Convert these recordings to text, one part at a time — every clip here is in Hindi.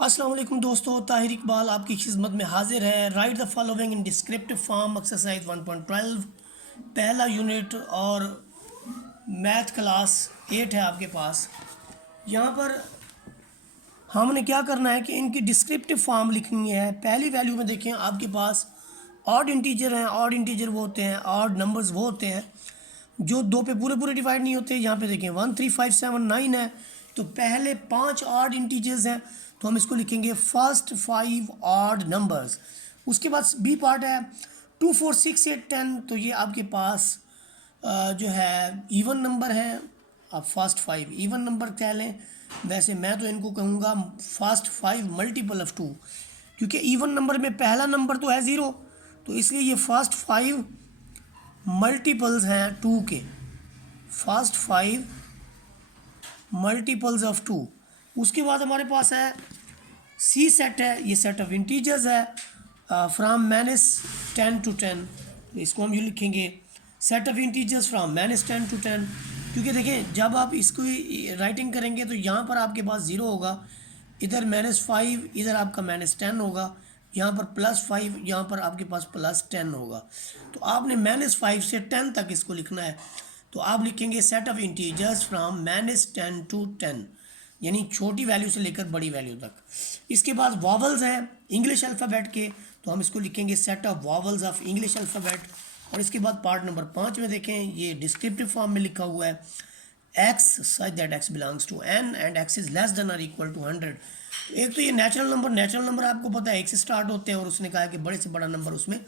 अस्सलाम वालेकुम दोस्तों, ताहिर इकबाल आपकी खिदमत में हाजिर है। Right the following in descriptive form exercise 1.12 पहला यूनिट और मैथ क्लास 8 है आपके पास। यहाँ पर हमने क्या करना है कि इनकी डिस्क्रिप्टिव फॉर्म लिखनी है। पहली वैल्यू में देखें आपके पास ऑड इंटीजर हैं। ऑड इंटीजर वो होते हैं, ऑड नंबर्स वो होते हैं जो दो पे पूरे पूरे डिवाइड नहीं होते। यहाँ पे देखें 1 3 5 7 9 है, तो पहले 5 ऑड इंटीजर्स हैं, तो हम इसको लिखेंगे फर्स्ट 5 ऑड नंबर्स। उसके बाद बी पार्ट है 2 4 6 8 10, तो ये आपके पास जो है इवन नंबर है। आप फर्स्ट 5 इवन नंबर कह लें, वैसे मैं तो इनको कहूँगा फर्स्ट 5 मल्टीपल ऑफ 2, क्योंकि इवन नंबर में पहला नंबर तो है 0, तो इसलिए ये फर्स्ट 5 मल्टीपल्स हैं 2 के। First 5 multiples of 2। उसके बाद हमारे पास है सी सेट है, ये सेट ऑफ इंटीजर्स है फ्राम -10 to 10। इसको हम ये लिखेंगे set of integers from -10 to 10, क्योंकि देखें जब आप इसको राइटिंग करेंगे तो यहाँ पर आपके पास 0 होगा, इधर -5, इधर आपका -10 होगा, यहाँ पर +5, यहाँ पर आपके पास +10 होगा। तो आपने -5 से 10 तक इसको लिखना है, तो आप लिखेंगे set of integers from -10 to 10, यानी छोटी वैल्यू से लेकर बड़ी वैल्यू तक। इसके बाद वॉवल्स हैं इंग्लिश अल्फ़ाबेट के, तो हम इसको लिखेंगे set of vowels of English alphabet. और इसके बाद पार्ट नंबर 5 में देखें, ये डिस्क्रिप्टिव फॉर्म में लिखा हुआ है x such that x belongs to n and x is less than or equal to 100। एक तो ये नेचुरल नंबर आपको पता है 1 से स्टार्ट होते हैं, और उसने कहा है कि बड़े से बड़ा नंबर उसमें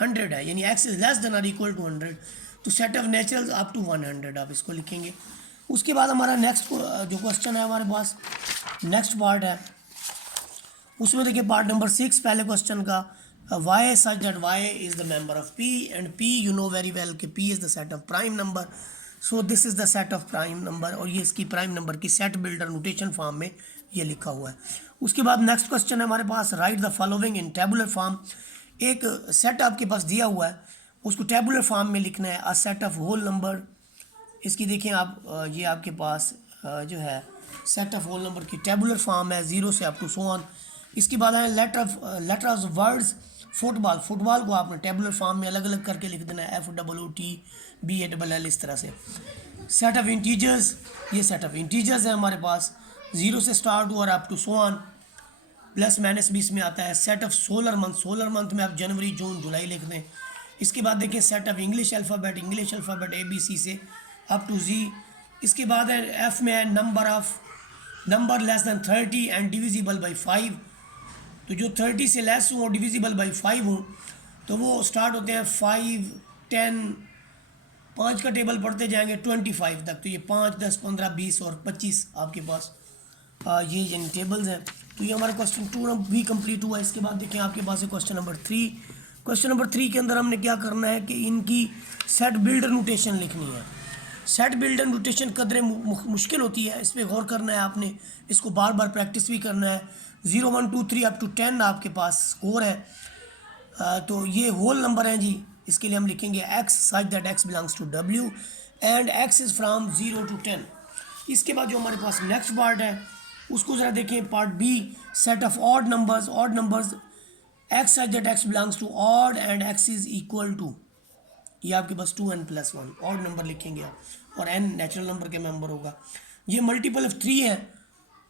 100 है, यानी x is less than or equal to 100, तो set of naturals up to 100 आप इसको लिखेंगे। उसके बाद हमारा नेक्स्ट जो क्वेश्चन है हमारे पास नेक्स्ट पार्ट है, उसमें देखिए पार्ट नंबर 6 पहले क्वेश्चन का y such that y is the member of p and p you know very well कि p is the set of prime number, so this is the set of prime number, और ये इसकी प्राइम नंबर की सेट बिल्डर नोटेशन फॉर्म में ये लिखा हुआ है। उसके बाद नेक्स्ट क्वेश्चन है हमारे पास write the following in tabular form. एक सेट आपके पास दिया हुआ है, उसको टेबुलर फॉर्म में लिखना है, a set of whole number. इसकी देखें आप ये आपके पास जो है सेट ऑफ होल नंबर की टेबुलर फॉर्म है 0 से अप टू सो ऑन। इसके बाद है लेटर ऑफ वर्ड्स। फुटबॉल को आपने टेबुलर फॉर्म में अलग अलग करके लिख देना है FOOTBALL इस तरह से। सेट ऑफ इंटीजर्स, ये सेट ऑफ इंटीजर्स है हमारे पास 0 से स्टार्ट हुआ और up to so on, plus minus भी इसमें आता है। सेट ऑफ सोलर मंथ में आप जनवरी जून जुलाई लिख दें। इसके बाद देखिए set of English alphabet ABC से अप टू Z। इसके बाद है F में है number less than 30 and divisible by 5, तो जो 30 से लेस हो डिविजिबल बाई 5 हो तो वो स्टार्ट होते हैं 5 10, 5 का टेबल पढ़ते जाएंगे 25 तक, तो ये 5 10 15 20 और 25 आपके पास ये यानी टेबल्स हैं। तो ये हमारा क्वेश्चन 2 भी कंप्लीट हुआ। इसके बाद देखें आपके पास है क्वेश्चन नंबर 3। क्वेश्चन नंबर 3 के अंदर हमने क्या करना है कि इनकी सेट बिल्डर नोटेशन लिखनी है। सेट बिल्डर नोटेशन कदरे मुश्किल होती है, इस पर गौर करना है आपने, इसको बार बार प्रैक्टिस भी करना है। 0 1 2 3 अप टू 10 आपके पास स्कोर है। तो ये होल नंबर हैं जी, इसके लिए हम लिखेंगे x such that x belongs to w and x is from 0 to 10। इसके बाद जो हमारे पास नेक्स्ट पार्ट है उसको ज़रा देखें, part B set of odd numbers x such that x belongs to odd and x is equal to, ये आपके पास 2n+1 ऑड नंबर लिखेंगे आप, और n नेचुरल नंबर के मेंबर होगा। ये मल्टीपल ऑफ 3 है,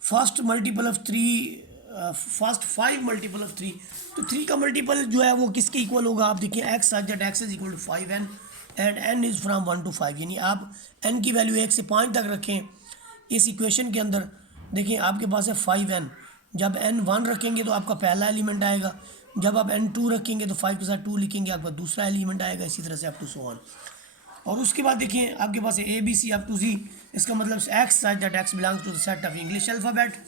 फर्स्ट 5 मल्टीपल ऑफ 3, तो 3 का मल्टीपल जो है वो किसके इक्वल होगा, आप देखिए x such that x is equal to 5n and n is from 1 to 5, यानी आप n की वैल्यू 1 से 5 तक रखें इस इक्वेशन के अंदर। देखिए आपके पास है 5n, जब n 1 रखेंगे तो आपका पहला एलिमेंट आएगा, जब आप n 2 रखेंगे तो 5 के साथ 2 लिखेंगे आपका दूसरा एलिमेंट आएगा, इसी तरह से अप टू सो ऑन। और उसके बाद देखिए आपके पास है ABC अप टू Z, इसका मतलब x such that x belongs to the set of English alphabet।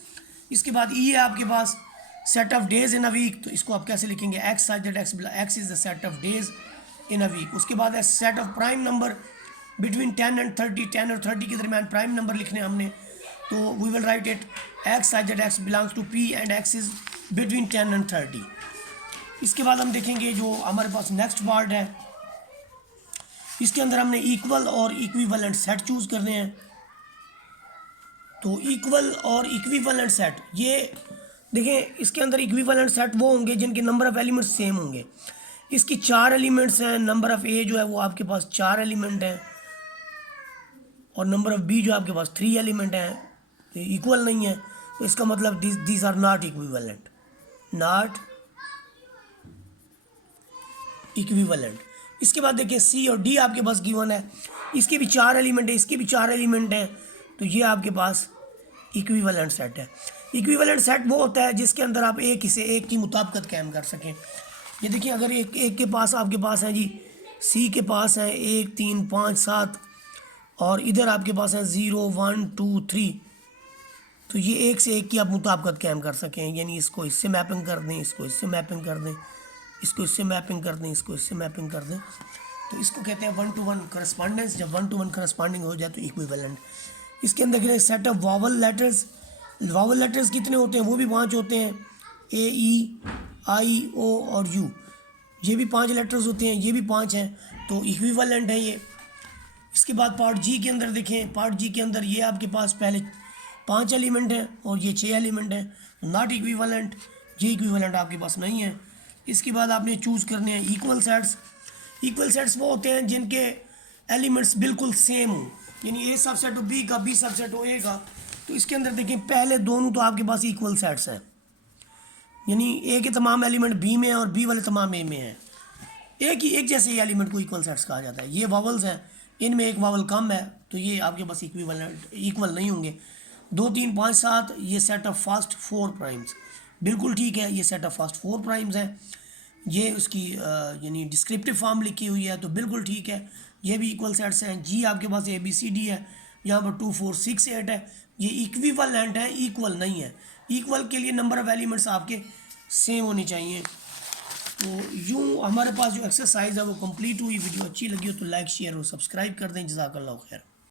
इसके बाद E है आपके पास set of days in a week, तो इसको आप कैसे लिखेंगे x such that x is the set of days in a week। उसके बाद है set of prime number between 10 and 30, 10 और 30 के दरमियान प्राइम नंबर लिखने हमने, तो we will write it x such that x belongs to P and x is between 10 and 30। इसके बाद हम देखेंगे जो हमारे पास नेक्स्ट पार्ट है, इसके अंदर हमने इक्वल और इक्विवेलेंट सेट चूज़ करने हैं। तो इक्वल और इक्विवेलेंट सेट, ये देखें इसके अंदर इक्विवेलेंट सेट वो होंगे जिनके नंबर ऑफ़ एलिमेंट्स सेम होंगे। इसकी 4 एलिमेंट्स हैं, नंबर ऑफ़ ए जो है वो आपके पास 4 एलिमेंट हैं और नंबर ऑफ़ बी जो आपके पास 3 एलिमेंट हैं, तो इक्वल नहीं है। तो इसका मतलब these are not equivalent, not equivalent. इसके बाद देखिए सी और डी आपके पास गिवन है, इसके भी 4 एलिमेंट है, इसके भी 4 एलिमेंट हैं, तो ये आपके पास इक्विवेलेंट सेट है। इक्विवेलेंट सेट वो होता है जिसके अंदर आप एक की मुताबिकत कायम कर सकें। ये देखिए अगर एक के पास आपके पास है जी, सी के पास है 1 3 5 7 और इधर आपके पास है 0 1 2 3, तो ये एक से एक की आप मुताबिकत कायम कर सकें, यानी इसको इससे मैपिंग कर दें, इसको इससे मैपिंग कर दें, इसको इससे मैपिंग कर दें, इसको इससे मैपिंग कर दें, तो इसको कहते हैं 1-to-1 करस्पॉन्डेंस। जब 1-to-1 करस्पॉन्डिंग हो जाए तो इक्विवेलेंट। इसके अंदर set of vowel letters, vowel letters कितने होते हैं, वो भी 5 होते हैं, ए ई आई ओ और यू, ये भी 5 लेटर्स होते हैं, ये भी 5 हैं, तो इक्विवेलेंट है ये। इसके बाद पार्ट जी के अंदर देखें, पार्ट जी के अंदर ये आपके पास पहले 5 एलिमेंट हैं और ये 6 एलिमेंट हैं, नॉट इक्विवेलेंट, ये इक्विवेलेंट आपके पास नहीं है। इसके बाद आपने चूज़ करने हैं इक्वल सेट्स। इक्वल सेट्स वो होते हैं जिनके एलिमेंट्स बिल्कुल सेम हो, यानी ए सबसेट हो बी का, बी सबसेट हो ए का। तो इसके अंदर देखें पहले दोनों तो आपके पास इक्वल सेट्स हैं, यानी ए के तमाम एलिमेंट बी में हैं और बी वाले तमाम ए में हैं। एक जैसे ये एलिमेंट को इक्वल सेट्स कहा जाता है। ये वावल्स हैं, इनमें एक वावल कम है तो ये आपके पास इक्वल नहीं होंगे। 2 3 5 7 ये सेट ऑफ फर्स्ट 4 प्राइम्स बिल्कुल ठीक है, ये सेट ऑफ फर्स्ट 4 प्राइम्स है। ये उसकी यानी डिस्क्रिप्टिव फॉर्म लिखी हुई है तो बिल्कुल ठीक है, ये भी इक्वल सेट्स हैं। जी आपके पास ए बी सी डी है, यहाँ पर 2 4 6 8 है, ये इक्विवेलेंट है, इक्वल नहीं है। इक्वल के लिए नंबर ऑफ एलिमेंट्स आपके सेम होने चाहिए। तो यूँ हमारे पास जो एक्सरसाइज है वो कंप्लीट हुई। वीडियो अच्छी लगी हो तो लाइक शेयर और सब्सक्राइब कर दें। जज़ाकल्लाह खैर।